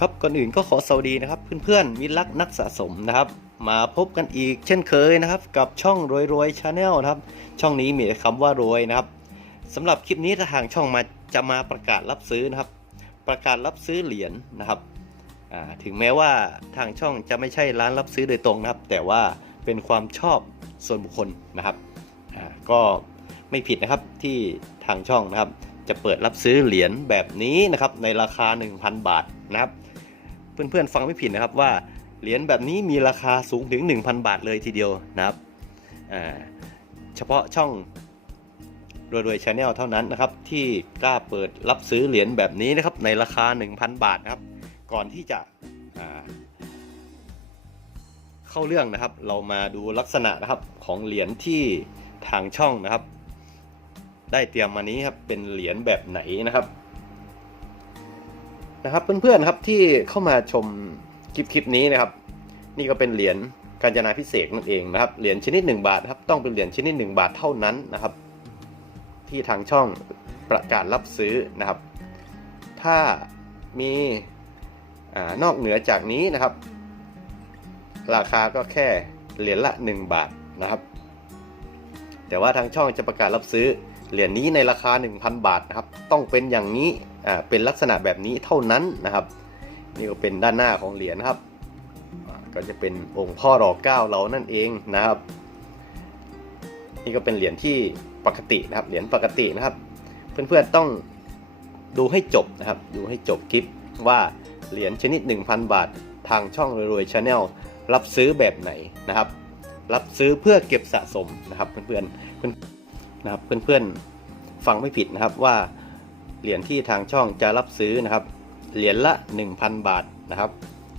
ครับก่อนอื่นก็ขอสวัสดีนะครับเพื่อนๆมิตรรักนักสะสมนะครับ มาพบกันอีกเช่นเคยนะครับ กับช่องรวยรวยชาแนลนะครับ ช่องนี้มีคำว่ารวยนะครับสำหรับคลิปนี้ถ้าทางช่องมาจะมาประกาศรับซื้อนะครับ ประกาศรับซื้อเหรียญนะครับถึงแม้ว่าทางช่องจะไม่ใช่ร้านรับซื้อโดยตรงนะครับ แต่ว่าเป็นความชอบส่วนบุคคลนะครับก็ไม่ผิดนะครับที่ทางช่องนะครับ จะเปิดรับซื้อเหรียญแบบนี้นะครับในราคา 1,000 บาทนะครับ เพื่อนๆฟังไม่ผิดนะครับว่าเหรียญแบบนี้มีราคาสูงถึง 1,000 บาทเลยทีเดียวนะครับเฉพาะช่องรวยรวยชาแนลเท่านั้นนะครับ ที่กล้าเปิดรับซื้อเหรียญแบบนี้นะครับในราคา 1,000 บาทนะครับ ก่อนที่จะเข้าเรื่องนะครับ เรามาดูลักษณะนะครับของเหรียญที่ทางช่องนะครับ ได้เตรียมมานี้ครับเป็นเหรียญแบบไหนนะครับ นะครับเพื่อนๆครับที่เข้ามาชมคลิปคลิปนี้นะครับ นี่ก็เป็นเหรียญกาญจนาพิเศษนั่นเองนะครับเหรียญชนิด 1 บาทครับต้องเป็นเหรียญชนิด 1 บาทเท่านั้นนะครับ ที่ทางช่องประกาศรับซื้อนะครับ ถ้ามีอานอกเหนือจากนี้นะครับ ราคาก็แค่เหรียญละ 1 บาทนะครับ แต่ว่าทางช่องจะประกาศรับซื้อเหรียญนี้ในราคา 1,000 บาทนะครับ ต้องเป็นอย่างนี้ อ่าเป็นลักษณะแบบนี้เท่านั้นนะครับ นี่ก็เป็นด้านหน้าของเหรียญครับ ก็จะเป็นองค์พ่อรอเก้าเรานั่นเองนะครับ นี่ก็เป็นเหรียญที่ปกตินะครับเหรียญปกตินะครับ เพื่อนๆต้องดูให้จบนะครับ ดูให้จบคลิปว่าเหรียญชนิด 1,000 บาท ทางช่องรวยๆชาแนลรับซื้อแบบไหนนะครับ รับซื้อเพื่อเก็บสะสมนะครับเพื่อนๆเพื่อนนะครับเพื่อนๆฟังไม่ผิดนะครับว่า เหรียญที่ทางช่องจะรับซื้อนะครับ เหรียญละ 1,000 บาทนะครับ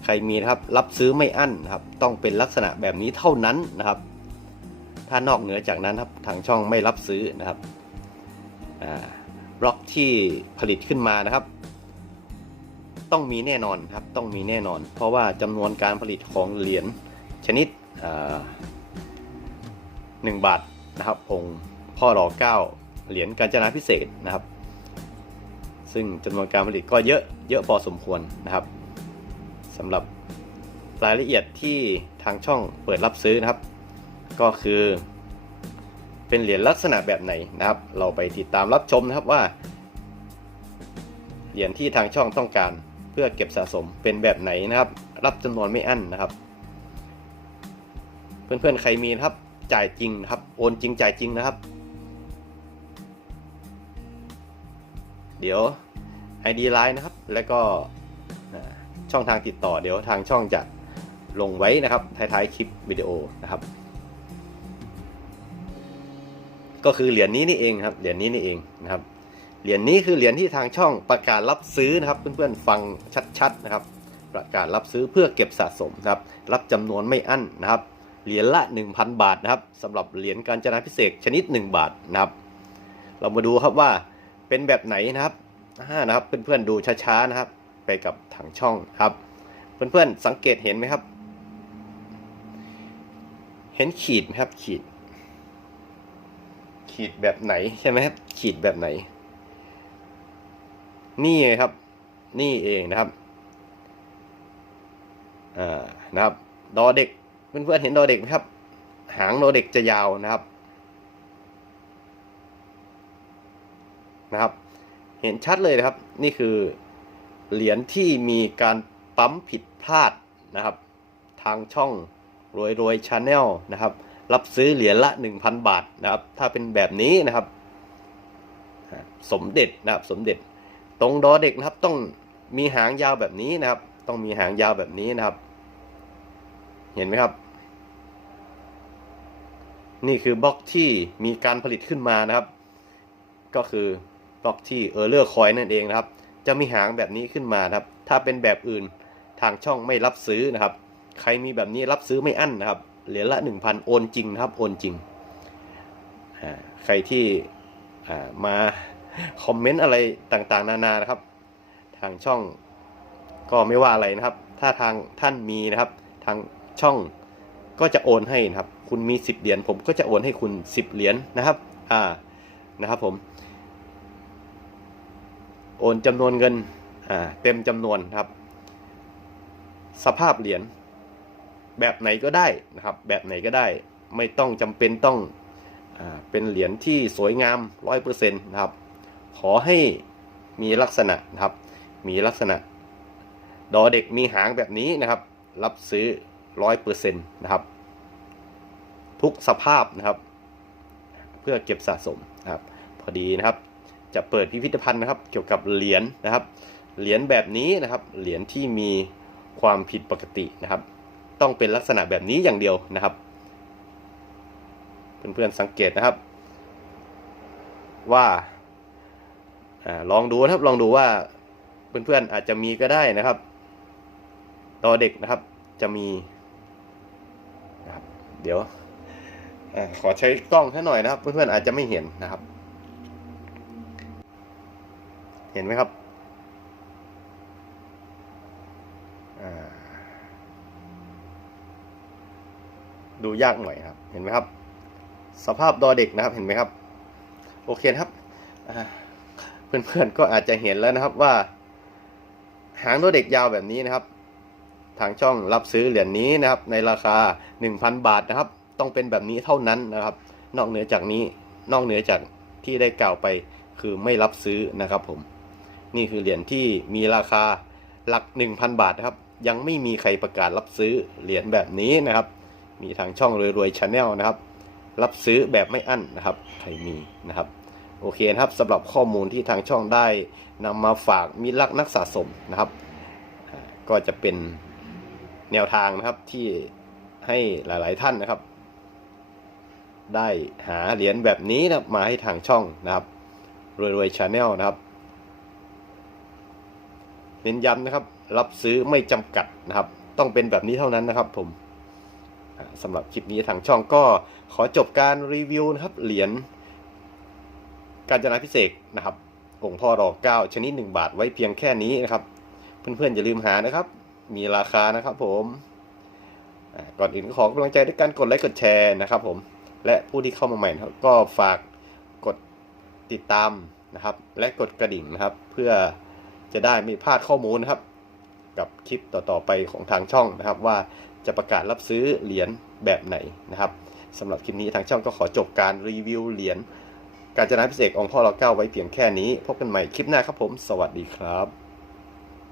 ใครมีนะครับรับซื้อไม่อั้นนะครับ ต้องเป็นลักษณะแบบนี้เท่านั้นนะครับ ถ้านอกเหนือจากนั้นครับทางช่องไม่รับซื้อนะครับบล็อกที่ผลิตขึ้นมานะครับ ต้องมีแน่นอนครับต้องมีแน่นอน เพราะว่าจำนวนการผลิตของเหรียญชนิดหนึ่งบาทนะครับองค์พ่อรอเก้าเหรียญกาญจนาพิเศษนะครับ ซึ่งจำนวนการผลิตก็เยอะเยอะพอสมควรนะครับสำหรับรายละเอียดที่ทางช่องเปิดรับซื้อนะครับ ก็คือ เป็นเหรียญลักษณะแบบไหนนะครับ เราไปติดตามรับชมนะครับว่าเหรียญที่ทางช่องต้องการเพื่อเก็บสะสมเป็นแบบไหนนะครับ รับจำนวนไม่อั้นนะครับ เพื่อนๆใครมีนะครับจ่ายจริงนะครับ โอนจริงจ่ายจริงนะครับ เดี๋ยว ID Line นะครับ แล้วก็ช่องทางติดต่อเดี๋ยวทางช่องจะลงไว้นะครับท้ายๆคลิปวิดีโอนะครับ ก็คือเหรียญนี้นี่เองครับเหรียญนี้นี่เองนะครับเหรียญนี้คือเหรียญที่ทางช่องประกาศรับซื้อนะครับเพื่อนๆฟังชัดๆนะครับ ประกาศรับซื้อเพื่อเก็บสะสมนะครับ รับจำนวนไม่อั้นนะครับเหรียญละ 1,000 บาทนะครับสำหรับเหรียญการจนาพิเศษชนิด 1 บาทนะครับ เรามาดูครับว่าเป็นแบบไหนนะครับ อ่านะครับ เพื่อนๆดูช้าๆนะครับ ไปกับทางช่องครับ เพื่อนๆสังเกตเห็นไหมครับ เห็นขีดไหมครับ ขีด ขีดแบบไหนใช่ไหมครับ ขีดแบบไหน นี่ไงครับ นี่เองนะครับอ่านะครับ ดอเด็ก เพื่อนๆเห็นดอเด็กไหมครับ หางดอเด็กจะยาวนะครับนะครับ เห็นชัดเลยนะครับ นี่คือเหรียญที่มีการปั๊มผิดพลาดนะครับ ทางช่องรวยรวยชาแนลนะครับ รับซื้อเหรียญละ 1,000 บาทนะครับ ถ้าเป็นแบบนี้นะครับ สมเด็จนะครับสมเด็จ ตรงดอเด็กนะครับต้องมีหางยาวแบบนี้นะครับ ต้องมีหางยาวแบบนี้นะครับ เห็นไหมครับ นี่คือบล็อกที่มีการผลิตขึ้นมานะครับ ก็คือ ล็อกที่เออร์เลอร์คอยนั่นเองนะครับ จะมีหางแบบนี้ขึ้นมานะครับ ถ้าเป็นแบบอื่นทางช่องไม่รับซื้อนะครับ ใครมีแบบนี้รับซื้อไม่อั้นนะครับ เหรียญละ 1,000 โอนจริงนะครับ โอนจริง ใครที่มาคอมเมนต์อะไรต่างๆ นานานะครับ ทางช่องก็ไม่ว่าอะไรนะครับ ถ้าทางท่านมีนะครับ ทางช่องก็จะโอนให้นะครับ คุณมี 10 เหรียญผมก็จะโอนให้คุณ 10 เหรียญนะครับ อ่า นะครับผม โอนจำนวนเงินอ่าเต็มจำนวนครับ สภาพเหรียญแบบไหนก็ได้นะครับ แบบไหนก็ได้ ไม่ต้องจำเป็นต้องอาเป็นเหรียญที่สวยงามร้อยเปอร์เซ็นต์นะครับ ขอให้มีลักษณะนะครับ มีลักษณะ ดอเด็กมีหางแบบนี้นะครับ รับซื้อร้อยเปอร์เซ็นต์นะครับ ทุกสภาพนะครับ เพื่อเก็บสะสมนะครับ พอดีนะครับ จะเปิดพิพิธภัณฑ์นะครับ เกี่ยวกับเหรียญนะครับ เหรียญแบบนี้นะครับ เหรียญที่มีความผิดปกตินะครับ ต้องเป็นลักษณะแบบนี้อย่างเดียวนะครับ เพื่อนๆสังเกตนะครับ ว่าอลองดูนะครับลองดูว่าเพื่อนๆอาจจะมีก็ได้นะครับตอเด็กนะครับจะมีนะครับเดี๋ยวอขอใช้กล้องให้หน่อยนะครับ เพื่อนๆอาจจะไม่เห็นนะครับ เห็นไหมครับดูยากหน่อยครับ เห็นไหมครับ สภาพดอเด็กนะครับ เห็นไหมครับ โอเคครับอ่าเพื่อนๆก็อาจจะเห็นแล้วนะครับว่า หางดอเด็กยาวแบบนี้นะครับ ทางช่องรับซื้อเหรียญนี้นะครับ ในราคา 1,000 บาทนะครับ ต้องเป็นแบบนี้เท่านั้นนะครับ นอกเหนือจากนี้ นอกเหนือจากที่ได้กล่าวไปคือไม่รับซื้อนะครับผม นี่คือเหรียญที่มีราคาหลัก 1,000 บาทนะครับ ยังไม่มีใครประกาศรับซื้อเหรียญแบบนี้นะครับ มีทางช่องรวยๆชาแนลนะครับ รับซื้อแบบไม่อั้นนะครับ ใครมีนะครับโอเคนะครับสำหรับข้อมูลที่ทางช่องได้นำมาฝากมิตรรักนักสะสมนะครับ ก็จะเป็นแนวทางนะครับที่ให้หลาย ๆ ท่านนะครับ ได้หาเหรียญแบบนี้นะมาให้ทางช่องนะครับรวยๆชาแนลนะครับ เน้นย้ำนะครับ รับซื้อไม่จำกัดนะครับ ต้องเป็นแบบนี้เท่านั้นนะครับผมสำหรับคลิปนี้ทางช่องก็ขอจบการรีวิวนะครับ เหรียญการจนาพิเศษนะครับองค์พ่อรอเก้าชนิดหนึ่งบาทไว้เพียงแค่นี้นะครับ เพื่อนๆอย่าลืมหานะครับ มีราคานะครับผมก่อนอื่นก็ขอกำลังใจด้วยการกดไลค์กดแชร์นะครับ ผมและผู้ที่เข้ามาใหม่ก็ฝากกดติดตามนะครับ และกดกระดิ่งนะครับ เพื่อ จะได้ไม่พลาดข้อมูลนะครับ กับคลิปต่อๆไปของทางช่องนะครับ ว่าจะประกาศรับซื้อเหรียญแบบไหนนะครับสำหรับคลิปนี้ทางช่องก็ขอจบการรีวิวเหรียญการจนาพิเศษองค์พ่อเราเก้าไว้เพียงแค่นี้ พบกันใหม่คลิปหน้าครับผม สวัสดีครับ